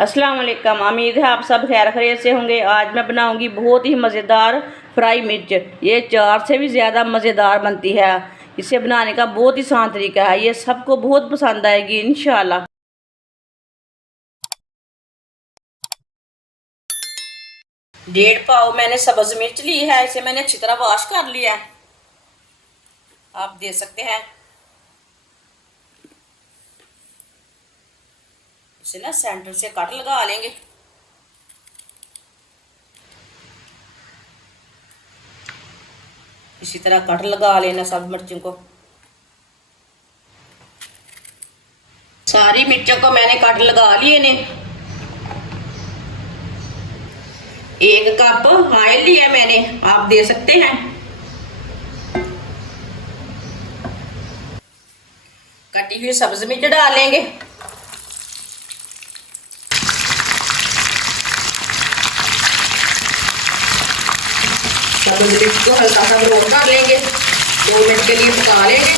अस्सलाम वालेकुम। उम्मीद है आप सब खैर खैरियत से होंगे। आज मैं बनाऊंगी बहुत ही मज़ेदार फ्राई मिर्च। ये चार से भी ज़्यादा मज़ेदार बनती है। इसे बनाने का बहुत ही आसान तरीका है। ये सबको बहुत पसंद आएगी इंशाल्लाह। 1.5 पाव मैंने सब्ज़ मिर्च ली है। इसे मैंने अच्छी तरह वॉश कर लिया है, आप देख सकते हैं। इसे ना सेंटर से कट लगा लेंगे। इसी तरह कट लगा लेना सब मिर्चों को। सारी मिर्चों को मैंने कट लगा लिए ने। 1 कप ऑयल लिया मैंने, आप दे सकते हैं। कटी हुई सब्ज मिर्च डालेंगे। सब्ज मिर्च को हल्का सा ब्राउन कर लेंगे। 2 मिनट के लिए पका लेंगे।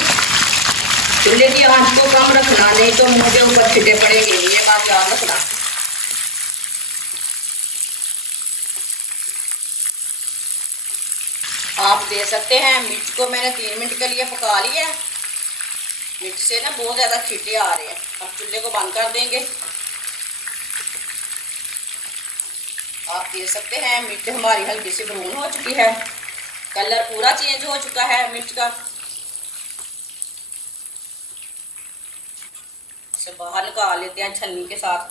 चूल्हे की आंच को कम रखना, नहीं तो मुंह के ऊपर छिटे पड़ेंगे, ये बात याद रखना। आप दे सकते हैं मिर्च को मैंने 3 मिनट के लिए पका लिया है। मिर्च से ना बहुत ज़्यादा छींटे आ रहे हैं। अब चूल्हे को बंद कर देंगे। आप देख सकते हैं मिर्च हमारी हल्की सी ब्राउन हो चुकी है, कलर पूरा चेंज हो चुका है मिर्च का। इसे बाहर निकाल लेते हैं छन्नी के साथ।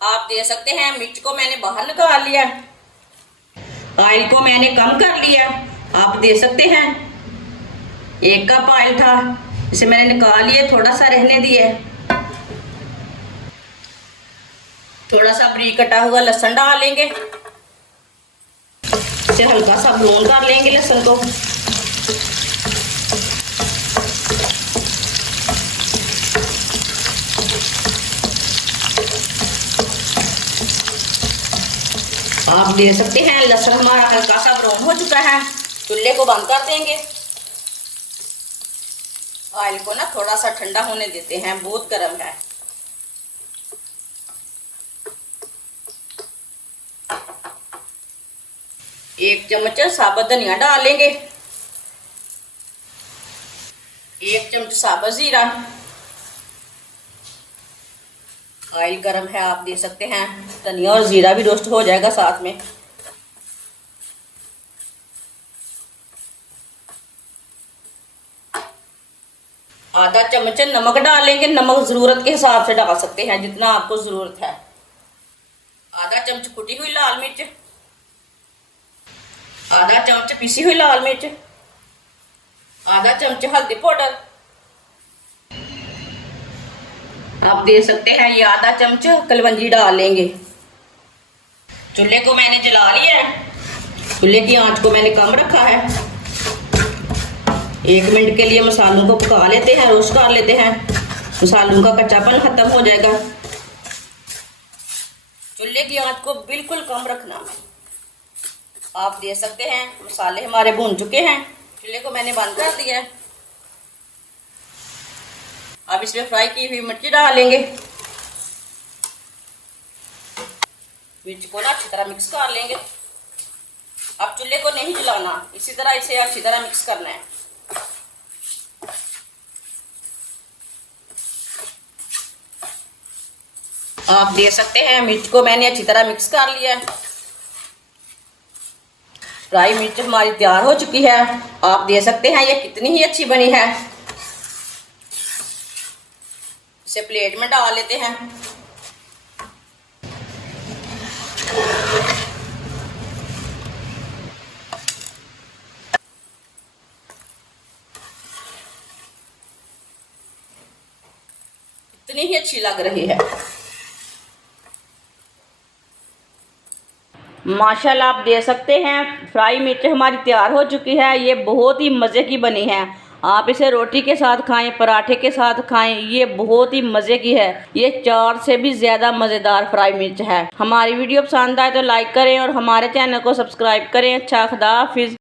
आप देख सकते हैं मिर्च को मैंने बाहर निकाल लिया। ऑयल को मैंने कम कर लिया, आप देख सकते हैं। 1 कप ऑयल था, इसे मैंने निकाल लिया, थोड़ा सा रहने दिया। थोड़ा सा बारीक कटा हुआ लहसुन डालेंगे। इसे हल्का सा ब्राउन कर लेंगे लहसुन को। आप देख सकते हैं लहसुन हमारा हल्का सा ब्राउन हो चुका है। चूल्हे को बंद कर देंगे। ऑयल को ना थोड़ा सा ठंडा होने देते हैं, बहुत गर्म है। एक चम्मच साबुत धनिया डालेंगे। 1 चम्मच साबुत जीरा। ऑयल गर्म है, आप देख सकते हैं। धनिया और जीरा भी रोस्ट हो जाएगा साथ में। आधा चम्मच नमक डालेंगे। नमक जरूरत के हिसाब से डाल सकते हैं, जितना आपको जरूरत है। आधा चम्मच कुटी हुई लाल मिर्च। आधा चम्मच पिसी हुई लाल मिर्च। आधा चम्मच हल्दी पाउडर। आप देख सकते हैं ये आधा चम्मच कलवंजी डाल लेंगे। चूल्हे को मैंने जला लिया है। चूल्हे की आंच को मैंने कम रखा है। 1 मिनट के लिए मसालों को पका लेते हैं, रोस्ट कर लेते हैं। मसालों का कच्चापन खत्म हो जाएगा। चूल्हे की आंच को बिल्कुल कम रखना। आप देख सकते हैं मसाले हमारे भून चुके हैं। चूल्हे को मैंने बंद कर दिया है। अब इसमें फ्राई की हुई मिर्ची डालेंगे। मिर्च को ना अच्छी तरह मिक्स कर लेंगे। अब चूल्हे को नहीं जलाना, इसी तरह इसे अच्छी तरह मिक्स करना है। आप देख सकते हैं मिर्च को मैंने अच्छी तरह मिक्स कर लिया है। फ्राई मिर्च हमारी तैयार हो चुकी है। आप देख सकते हैं ये कितनी ही अच्छी बनी है। इसे प्लेट में डाल लेते हैं। इतनी ही अच्छी लग रही है। माशाल्लाह आप देख सकते हैं फ्राई मिर्च हमारी तैयार हो चुकी है। ये बहुत ही मज़े की बनी है। आप इसे रोटी के साथ खाएं, पराठे के साथ खाएं, ये बहुत ही मज़े की है। ये 4 से भी ज़्यादा मज़ेदार फ्राई मिर्च है। हमारी वीडियो पसंद आए तो लाइक करें और हमारे चैनल को सब्सक्राइब करें। अच्छा, खुदा हाफिज़।